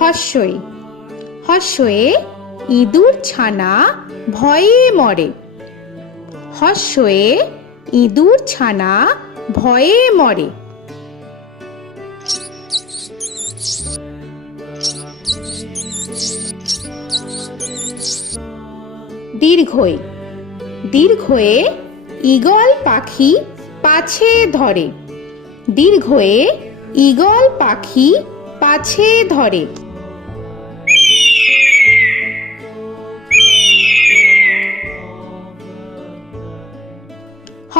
হস্যই হস্যয়ে ইঁদুর ছানা ভয়ে মরে হস্যয়ে ইঁদুর ছানা ভয়ে মরে দীর্ঘই দীর্ঘয়ে ইগল পাখি পাছে ধরে দীর্ঘয়ে ইগল পাখি পাছে ধরে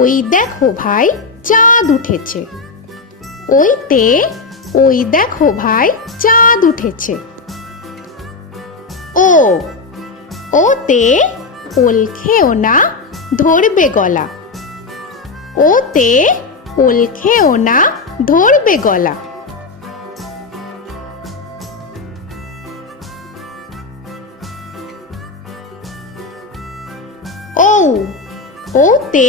ওই দেখো ভাই চাঁদ উঠেছে ওই তে ওই দেখো ভাই চাঁদ উঠেছে ও ওতে ওল খেও না ধরবে গলা ওতে ওল খেও না ধরবে গলা ও ওতে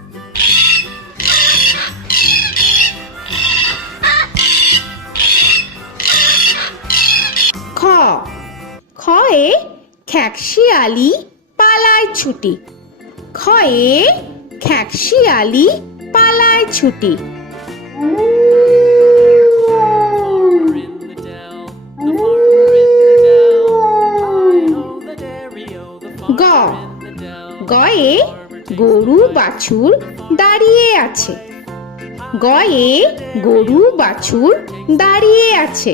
খ্যাক শিয়ালি পালায় ছুটি খয়ে খ্যাক শিয়ালি পালায় ছুটি গ গয়ে গরু বাছুর দাঁড়িয়ে আছে গয়ে গরু বাছুর দাঁড়িয়ে আছে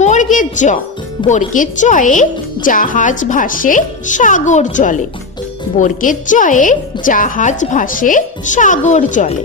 বর্গের জ বর্গের চয়ে জাহাজ ভাসে সাগর জলে বর্গের চয়ে জাহাজ ভাসে সাগর জলে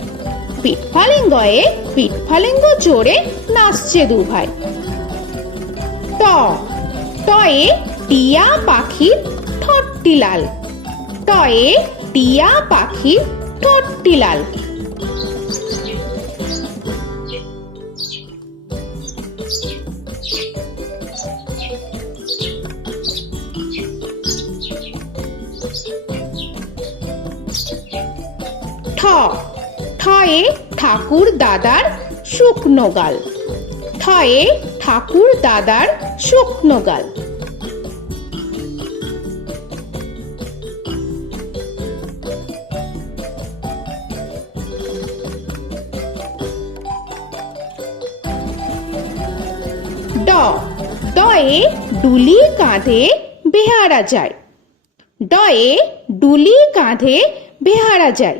পিঠফালিঙ্গয়ে পিঠফালিঙ্গ জোরে নাচছে দু ভাই ট টয়ে টিয়া পাখির ঠট্টি লাল টয়ে টিয়া পাখির ঠট্টি লাল ঠাকুর দাদার শুকনো গাল থয়ে ঠাকুর দাদার শুকনো গাল ড ডয়ে ডুলি কাঁধে বেহারা যায় ডয়ে ডুলি কাঁধে বেহারা যায়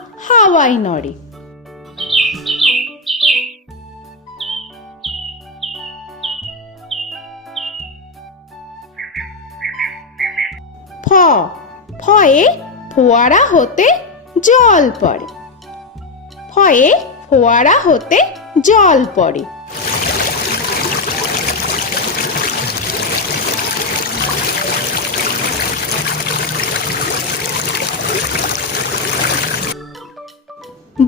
হাওয়ায় নড়ে ফ ফয়ে ফোয়ারা হতে জল পড়ে ফয়ে ফোয়ারা হতে জল পড়ে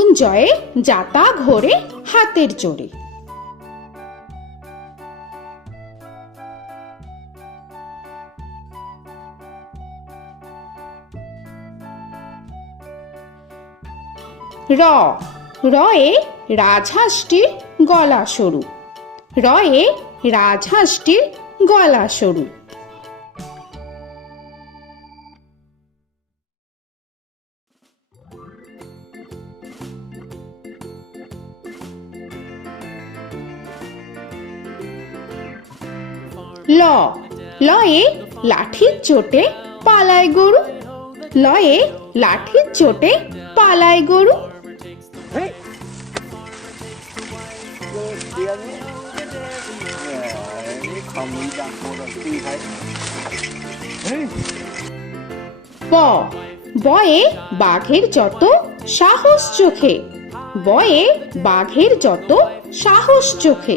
উঞ্জয়ে যাতা ঘোরে হাতের জোরে র রয়ে রাজহাঁসটির গলা সরু রয়ে রাজহাঁসটির গলা সরু ল লয়ে লাঠির চোটে পালায় গরু লয়ে লাঠির চোটে পালায় গরু ব বয়ে বাঘের যত সাহস চোখে বয়ে বাঘের যত সাহস চোখে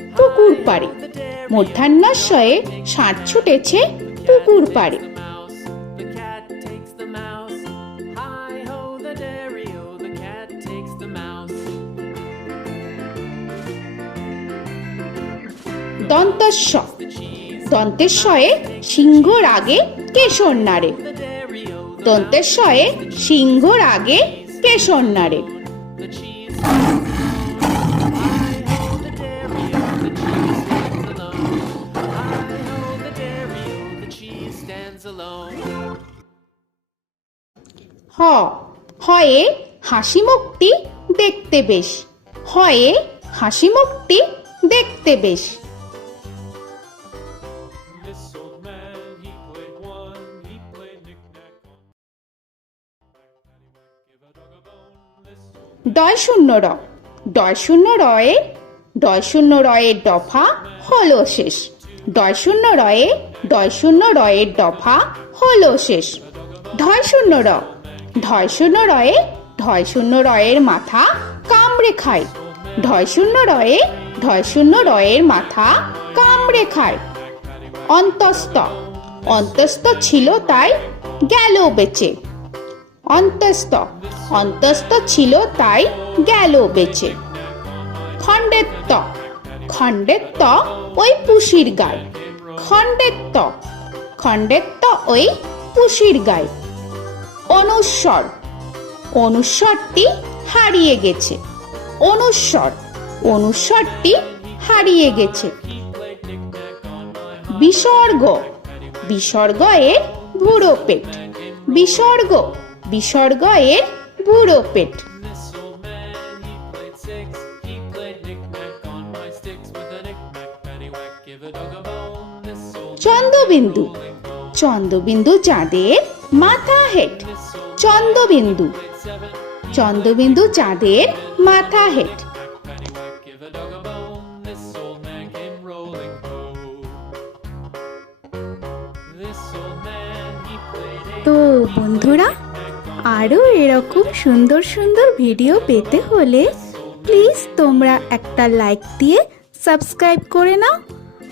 পুকুর পাড়ে মধ্যাহ্নশয়ে ষাঁড় ছুটেছে পুকুর পাড়ে দন্তেশ্বয়ে সিংহর আগে কেশর নাড়ে দন্তেশ্বয়ে সিংহর আগে কেশর নাড়ে alone. হ হয়ে হাসি মুক্তি দেখতে বেশ হয়ে হাসি মুক্তি দেখতে বেশ দয় শূন্য র দয় শূন্য রয়ে দয় শূন্য রয়ের দফা হলো শেষ দয় রয়ে দয় রয়ের দফা হল শেষ ধয়শূন্য র ধয়শূন্য রয়ে ধয়শূন্য রয়ের মাথা কামড়ে খায় ধয়শূন্য রয়ে ধয়শূন্য রয়ের মাথা কামড়ে খায় অন্তস্ত অন্তস্ত ছিল তাই গেল বেচে অন্তস্ত অন্তস্ত ছিল তাই গেল বেচে খণ্ডেত্ব খণ্ডের ত ওই পুষির গায় খণ্ডের ত খণ্ডের ত ওই পুষির গায় অনুস্বর অনুস্বরটি হারিয়ে গেছে অনুস্বর অনুস্বরটি হারিয়ে গেছে বিসর্গ বিসর্গ এর ভুড়ো পেট বিসর্গ বিসর্গ এর ভুড়ো পেট চন্দ্রবিন্দু চন্দ্রবিন্দু চাঁদের মাথা হেট চন্দ্রবিন্দু চন্দ্রবিন্দু চাঁদের মাথা হেট তো বন্ধুরা আরও এরকম সুন্দর সুন্দর ভিডিও পেতে হলে প্লিজ তোমরা একটা লাইক দিয়ে সাবস্ক্রাইব করে নাও